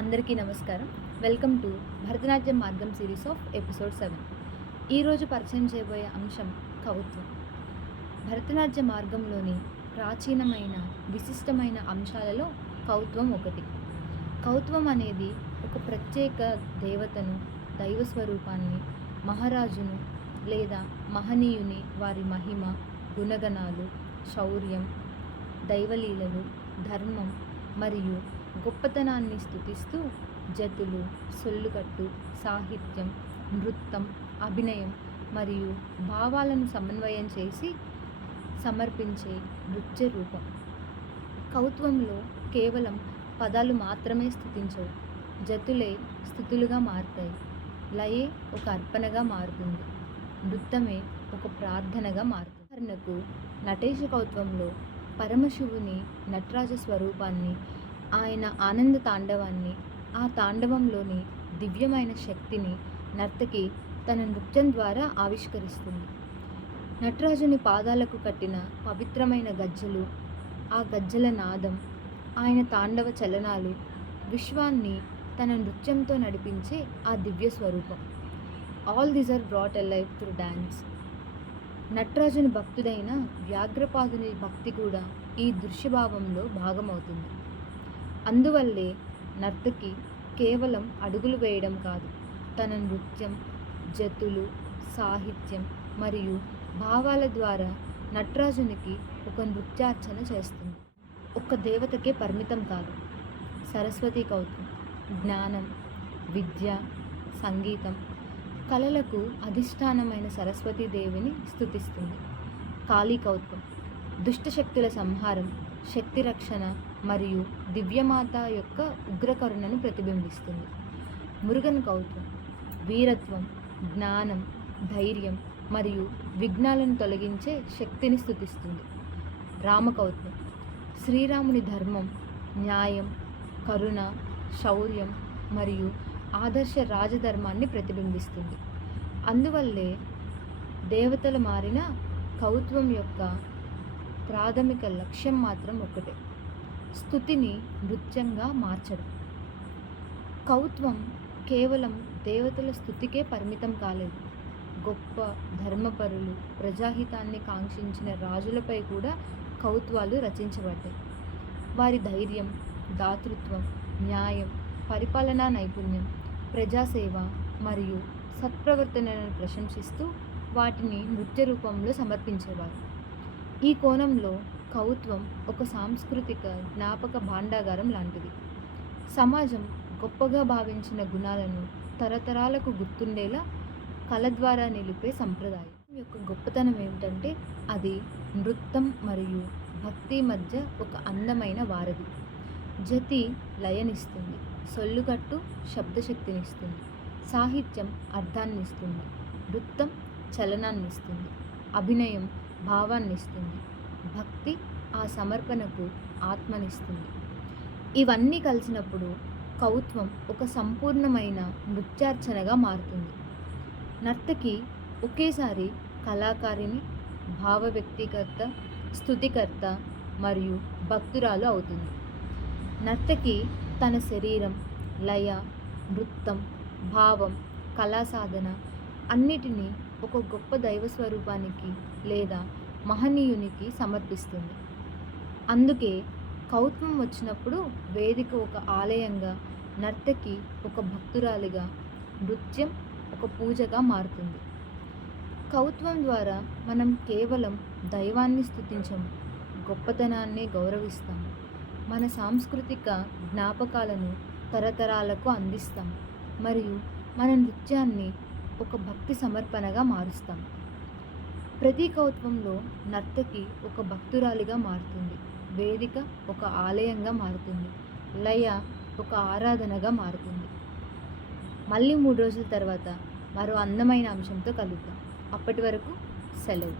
అందరికీ నమస్కారం. Welcome to Bharatanatyam మార్గం సిరీస్ ఆఫ్ ఎపిసోడ్ 7. ఈరోజు పరిచయం చేయబోయే అంశం కవిత్వం. భరతనాట్య మార్గంలోని ప్రాచీనమైన విశిష్టమైన అంశాలలో కవిత్వం ఒకటి. కవిత్వం అనేది ఒక ప్రత్యేక దేవతను, దైవ స్వరూపాన్ని, మహారాజును లేదా మహనీయుని వారి మహిమ, గుణగణాలు, శౌర్యం, దైవలీలలు, ధర్మం మరియు గొప్పతనాన్ని స్తుతిస్తూ జతులు, సొల్లుకట్టు, సాహిత్యం, నృత్యం, అభినయం మరియు భావాలను సమన్వయం చేసి సమర్పించే నృత్య రూపం. కవిత్వంలో కేవలం పదాలు మాత్రమే స్తుతించవు, జతులే స్థుతులుగా మారుతాయి, లయే ఒక అర్పణగా మారుతుంది, నృత్యమే ఒక ప్రార్థనగా మారుతుంది. ఉదాహరణకు నటేశ కవిత్వంలో పరమశివుని నటరాజ స్వరూపాన్ని, ఆయన ఆనంద తాండవాన్ని, ఆ తాండవంలోని దివ్యమైన శక్తిని నర్తకి తన నృత్యం ద్వారా ఆవిష్కరిస్తుంది. నటరాజుని పాదాలకు కట్టిన పవిత్రమైన గజ్జలు, ఆ గజ్జల నాదం, ఆయన తాండవ చలనాలు విశ్వాన్ని తన నృత్యంతో నడిపించే ఆ దివ్య స్వరూపం. All these are brought alive through dance. నటరాజుని భక్తుడైన వ్యాఘ్రపాదుని భక్తి కూడా ఈ దృశ్యభావంలో భాగమవుతుంది. అందువల్లే నర్తకి కేవలం అడుగులు వేయడం కాదు, తన నృత్యం, జతులు, సాహిత్యం మరియు భావాల ద్వారా నటరాజునికి ఒక నృత్యార్చన చేస్తుంది. ఒక్క దేవతకే పరిమితం కాదు. సరస్వతి కవిత్వం జ్ఞానం, విద్య, సంగీతం, కళలకు అధిష్టానమైన సరస్వతీదేవిని స్తుతిస్తుంది. కాళీ కవిత్వం దుష్టశక్తుల సంహారం, శక్తి రక్షణ మరియు దివ్యమాత యొక్క ఉగ్రకరుణను ప్రతిబింబిస్తుంది. మురుగన్ కవిత్వం వీరత్వం, జ్ఞానం, ధైర్యం మరియు విఘ్నాలను తొలగించే శక్తిని స్తుతిస్తుంది. రామకవిత్వం శ్రీరాముని ధర్మం, న్యాయం, కరుణ, శౌర్యం మరియు ఆదర్శ రాజధర్మాన్ని ప్రతిబింబిస్తుంది. అందువల్లే దేవతలు మారిన కవిత్వం యొక్క ప్రాథమిక లక్ష్యం మాత్రం ఒకటే, స్తుతిని నృత్యంగా మార్చడం. కవిత్వం కేవలం దేవతల స్తుతికే పరిమితం కాలేదు. గొప్ప ధర్మపరులు, ప్రజాహితాన్ని కాంక్షించిన రాజులపై కూడా కవిత్వాలు రచించబడ్డాయి. వారి ధైర్యం, దాతృత్వం, న్యాయం, పరిపాలనా నైపుణ్యం, ప్రజాసేవ మరియు సత్ప్రవర్తనలను ప్రశంసిస్తూ వాటిని నృత్య రూపంలో సమర్పించేవారు. ఈ కోణంలో కవిత్వం ఒక సాంస్కృతిక జ్ఞాపక భాండాగారం లాంటిది. సమాజం గొప్పగా భావించిన గుణాలను తరతరాలకు గుర్తుండేలా కళ ద్వారా నిలిపే సంప్రదాయం యొక్క గొప్పతనం ఏమిటంటే అది నృత్యం మరియు భక్తి మధ్య ఒక అందమైన వారధి. జతి లయనిస్తుంది, సొల్లుకట్టు శబ్దశక్తినిస్తుంది, సాహిత్యం అర్థాన్నిస్తుంది, నృత్యం చలనాన్నిస్తుంది, అభినయం భావాన్నిస్తుంది, భక్తి ఆ సమర్పణకు ఆత్మనిస్తుంది. ఇవన్నీ కలిసినప్పుడు కవిత్వం ఒక సంపూర్ణమైన నృత్యార్చనగా మారుతుంది. నర్తకి ఒకేసారి కళాకారిణి, భావ వ్యక్తికర్త, స్తుతికర్త మరియు భక్తురాలు అవుతుంది. నర్తకి తన శరీరం, లయ, నృత్యం, భావం, కళా సాధన అన్నిటినీ ఒక గొప్ప దైవ స్వరూపానికి లేదా మహనీయునికి సమర్పిస్తుంది. అందుకే కవిత్వం వచ్చినప్పుడు వేదిక ఒక ఆలయంగా, నర్తకి ఒక భక్తురాలిగా, నృత్యం ఒక పూజగా మారుతుంది. కవిత్వం ద్వారా మనం కేవలం దైవాన్ని స్తుతించము, గొప్పతనాన్ని గౌరవిస్తాము, మన సాంస్కృతిక జ్ఞాపకాలను తరతరాలకు అందిస్తాం మరియు మన నృత్యాన్ని ఒక భక్తి సమర్పణగా మారుస్తాం. ప్రతి కవిత్వంలో నర్తకి ఒక భక్తురాలిగా మారుతుంది, వేదిక ఒక ఆలయంగా మారుతుంది, లయ ఒక ఆరాధనగా మారుతుంది. మళ్ళీ 3 రోజుల తర్వాత మరో అందమైన అంశంతో కలుద్దాం. అప్పటి వరకు సెలవు.